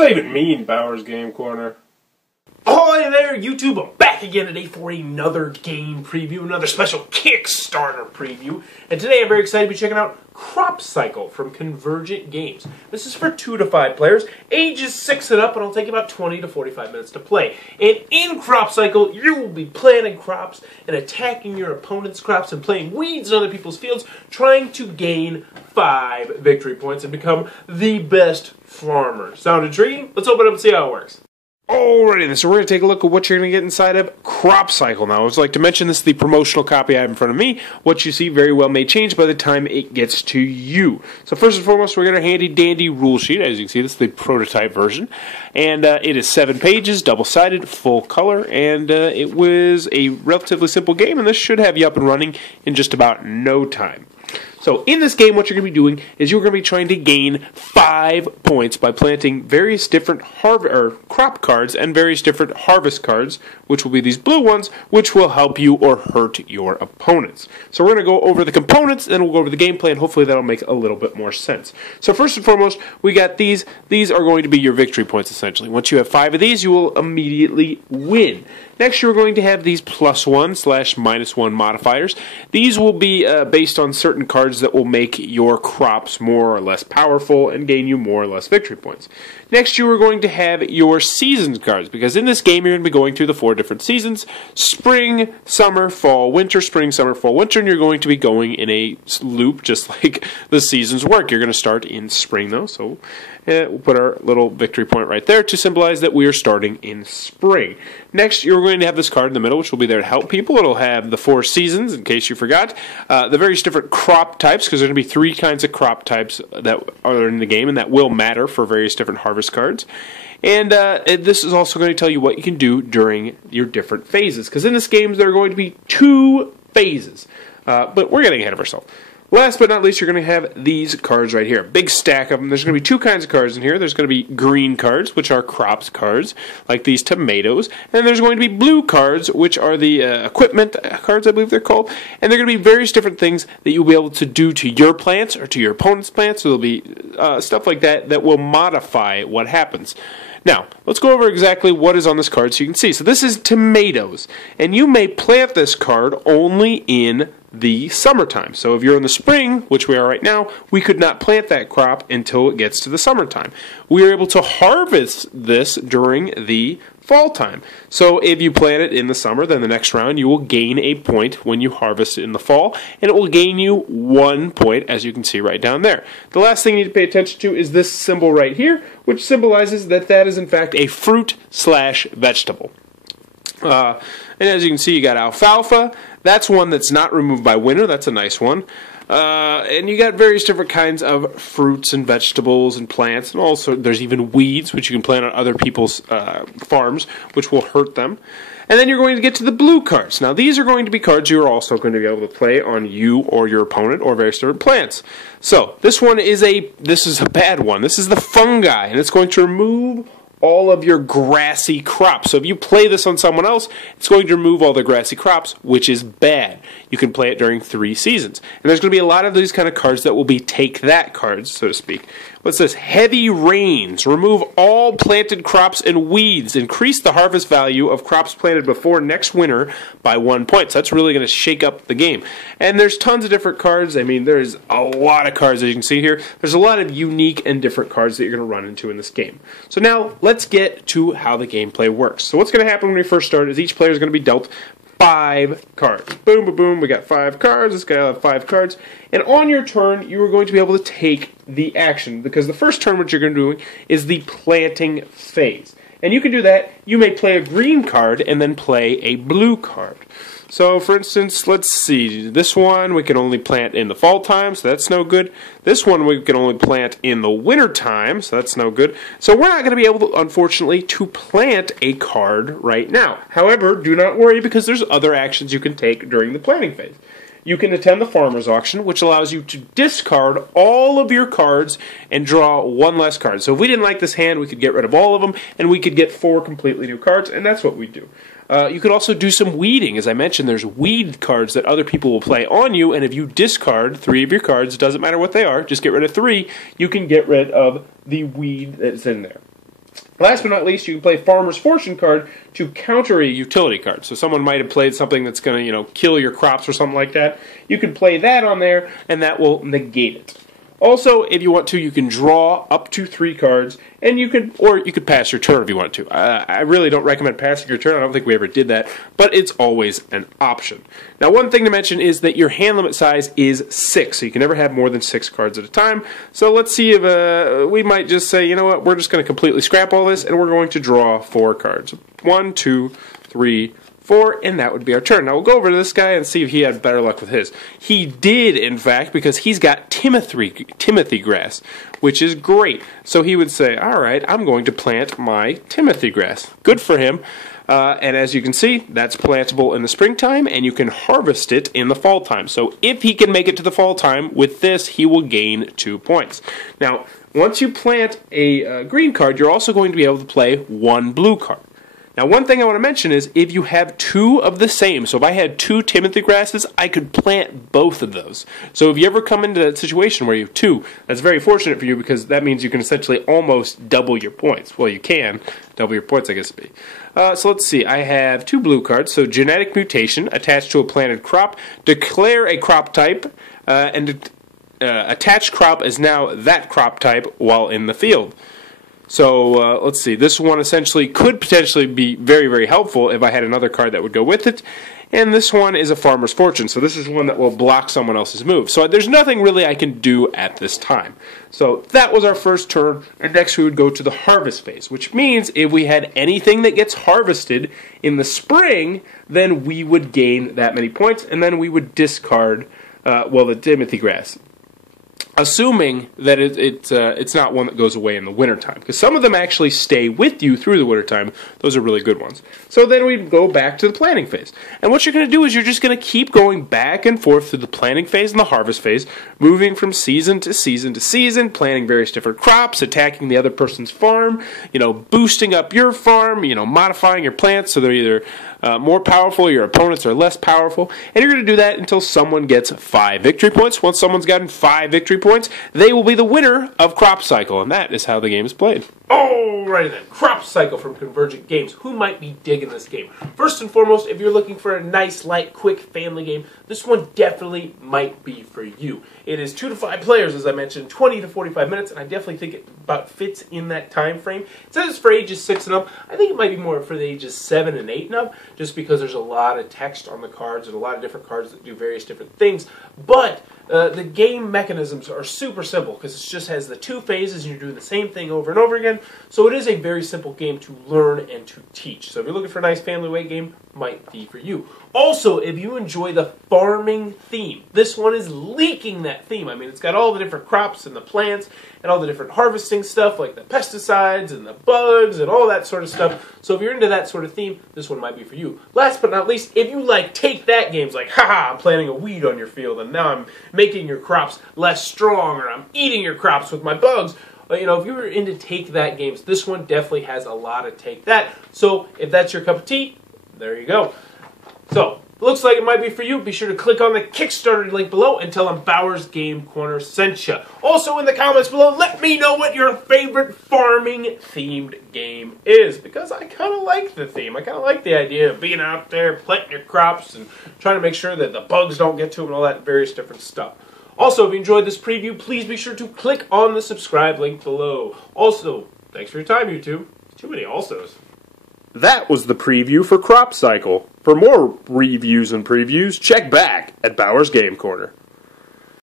that even mean, Bowers Game Corner? Ahoy there, YouTube! I'm back again today for another game preview, another special Kickstarter preview. And today I'm very excited to be checking out Crop Cycle from Convergent Games. This is for 2 to 5 players, ages 6 and up, and it'll take about 20 to 45 minutes to play. And in Crop Cycle, you will be planting crops and attacking your opponent's crops and playing weeds in other people's fields, trying to gain 5 victory points and become the best farmer. Sound intriguing? Let's open it up and see how it works. Alrighty, so we're going to take a look at what you're going to get inside of Crop Cycle. Now, I would like to mention this is the promotional copy I have in front of me. What you see very well may change by the time it gets to you. So first and foremost, we're going to handy dandy rule sheet. As you can see, this is the prototype version. And it is 7 pages, double-sided, full color, and it was a relatively simple game, and this should have you up and running in just about no time. So in this game, what you're going to be doing is you're going to be trying to gain 5 points by planting various different crop cards and various different harvest cards, which will be these blue ones, which will help you or hurt your opponents. So we're going to go over the components, then we'll go over the gameplay, and hopefully that'll make a little bit more sense. So first and foremost, we got these. These are going to be your victory points, essentially. Once you have 5 of these, you will immediately win. Next, you're going to have these +1/-1 modifiers. These will be based on certain cards that will make your crops more or less powerful and gain you more or less victory points. Next, you are going to have your seasons cards, because in this game, you're going to be going through the 4 different seasons: spring, summer, fall, winter, spring, summer, fall, winter, and you're going to be going in a loop just like the seasons work. You're going to start in spring, though, so we'll put our little victory point right there to symbolize that we are starting in spring. Next, you're going to have this card in the middle, which will be there to help people. It'll have the 4 seasons, in case you forgot, the various different crop types, because there are going to be 3 kinds of crop types that are in the game, and that will matter for various different harvest cards. And this is also going to tell you what you can do during your different phases, because in this game, there are going to be 2 phases. But we're getting ahead of ourselves. Last but not least, you're going to have these cards right here. Big stack of them. There's going to be 2 kinds of cards in here. There's going to be green cards, which are crops cards, like these tomatoes. And there's going to be blue cards, which are the equipment cards, I believe they're called. And they're going to be various different things that you'll be able to do to your plants or to your opponent's plants. So there'll be stuff like that that will modify what happens. Now, let's go over exactly what is on this card so you can see. So this is tomatoes. And you may plant this card only in the summertime. So if you're in the spring, which we are right now, we could not plant that crop until it gets to the summertime. We are able to harvest this during the fall time. So if you plant it in the summer, then the next round you will gain a point when you harvest it in the fall, and it will gain you 1 point, as you can see right down there. The last thing you need to pay attention to is this symbol right here, which symbolizes that that is in fact a fruit/vegetable. And as you can see, you got alfalfa. That's one that's not removed by winter. That's a nice one. And you got various different kinds of fruits and vegetables and plants. And also, there's even weeds, which you can plant on other people's farms, which will hurt them. And then you're going to get to the blue cards. Now, these are going to be cards you're also going to be able to play on you or your opponent or various different plants. So, this is a bad one. This is the fungi, and it's going to remove all of your grassy crops. So if you play this on someone else, it's going to remove all the grassy crops, which is bad. You can play it during 3 seasons. And there's going to be a lot of these kind of cards that will be take that cards, so to speak. What's this? Heavy rains. Remove all planted crops and weeds. Increase the harvest value of crops planted before next winter by 1 point. So that's really going to shake up the game. And there's tons of different cards. I mean, there's a lot of cards, as you can see here. There's a lot of unique and different cards that you're going to run into in this game. So now, let's get to how the gameplay works. So what's going to happen when we first start is each player is going to be dealt 5 cards. Boom, boom, boom. We got 5 cards. This guy will have 5 cards. And on your turn, you are going to be able to take the action, because the first turn what you're going to do is the planting phase. And you can do that. You may play a green card and then play a blue card. So, for instance, let's see. This one we can only plant in the fall time, so that's no good. This one we can only plant in the winter time, so that's no good. So we're not going to be able to, unfortunately, to plant a card right now. However, do not worry, because there's other actions you can take during the planting phase. You can attend the farmer's auction, which allows you to discard all of your cards and draw 1 less card. So if we didn't like this hand, we could get rid of all of them, and we could get 4 completely new cards, and that's what we do. You could also do some weeding. As I mentioned, there's weed cards that other people will play on you, and if you discard 3 of your cards, it doesn't matter what they are, just get rid of 3, you can get rid of the weed that's in there. Last but not least, you can play Farmer's Fortune card to counter a utility card. So someone might have played something that's going to, kill your crops or something like that. You can play that on there, and that will negate it. Also, if you want to, you can draw up to 3 cards, and you could pass your turn if you want to. I really don't recommend passing your turn. I don't think we ever did that, but it's always an option. Now, one thing to mention is that your hand limit size is 6, so you can never have more than 6 cards at a time. So let's see if we might just say, you know what, we're just going to completely scrap all this, and we're going to draw 4 cards. 1, 2, 3, 4, and that would be our turn. Now we'll go over to this guy and see if he had better luck with his. He did, in fact, because he's got Timothy grass, which is great. So he would say, all right, I'm going to plant my Timothy grass. Good for him. And as you can see, that's plantable in the springtime, and you can harvest it in the fall time. So if he can make it to the fall time with this, he will gain 2 points. Now, once you plant a green card, you're also going to be able to play 1 blue card. Now, one thing I want to mention is if you have 2 of the same, so if I had 2 Timothy grasses, I could plant both of those. So if you ever come into that situation where you have 2, that's very fortunate for you because that means you can essentially almost double your points. Well, you can double your points, I guess it'd be. So let's see. I have 2 blue cards. So genetic mutation attached to a planted crop. Declare a crop type and attached crop is now that crop type while in the field. So let's see, this one essentially could potentially be very, very helpful if I had another card that would go with it. And this one is a Farmer's Fortune, so this is one that will block someone else's move. So there's nothing really I can do at this time. So that was our first turn, and next we would go to the harvest phase, which means if we had anything that gets harvested in the spring, then we would gain that many points, and then we would discard, the Timothy grass. Assuming that it's not one that goes away in the wintertime. Because some of them actually stay with you through the wintertime. Those are really good ones. So then we go back to the planting phase. And what you're going to do is you're just going to keep going back and forth through the planting phase and the harvest phase, moving from season to season to season, planting various different crops, attacking the other person's farm, boosting up your farm, modifying your plants so they're either more powerful, your opponents are less powerful. And you're going to do that until someone gets 5 victory points. Once someone's gotten 5 victory points, they will be the winner of Crop Cycle, and that is how the game is played. Alrighty then, Crop Cycle from Convergent Games. Who might be digging this game? First and foremost, if you're looking for a nice, light, quick family game, this one definitely might be for you. It is 2 to 5 players, as I mentioned, 20 to 45 minutes, and I definitely think it about fits in that time frame. It says it's for ages 6 and up. I think it might be more for the ages 7 and 8 and up, just because there's a lot of text on the cards and a lot of different cards that do various different things. But the game mechanisms are super simple because it just has the 2 phases and you're doing the same thing over and over again. So it is a very simple game to learn and to teach. So if you're looking for a nice family weight game, might be for you. Also, if you enjoy the farming theme, this one is leaking that theme. I mean, it's got all the different crops and the plants and all the different harvesting stuff like the pesticides and the bugs and all that sort of stuff. So if you're into that sort of theme, this one might be for you. Last but not least, if you like take that games like, haha, I'm planting a weed on your field and now I'm making your crops less strong or I'm eating your crops with my bugs. But, if you're into take that games, this one definitely has a lot of take that. So if that's your cup of tea, there you go. So, looks like it might be for you. Be sure to click on the Kickstarter link below and tell them Bowers Game Corner sent you. Also, in the comments below, let me know what your favorite farming-themed game is, because I kind of like the theme. I kind of like the idea of being out there, planting your crops, and trying to make sure that the bugs don't get to them and all that various different stuff. Also, if you enjoyed this preview, please be sure to click on the subscribe link below. Also, thanks for your time, YouTube. Too many alsos. That was the preview for Crop Cycle. For more reviews and previews, check back at Bowers Game Corner.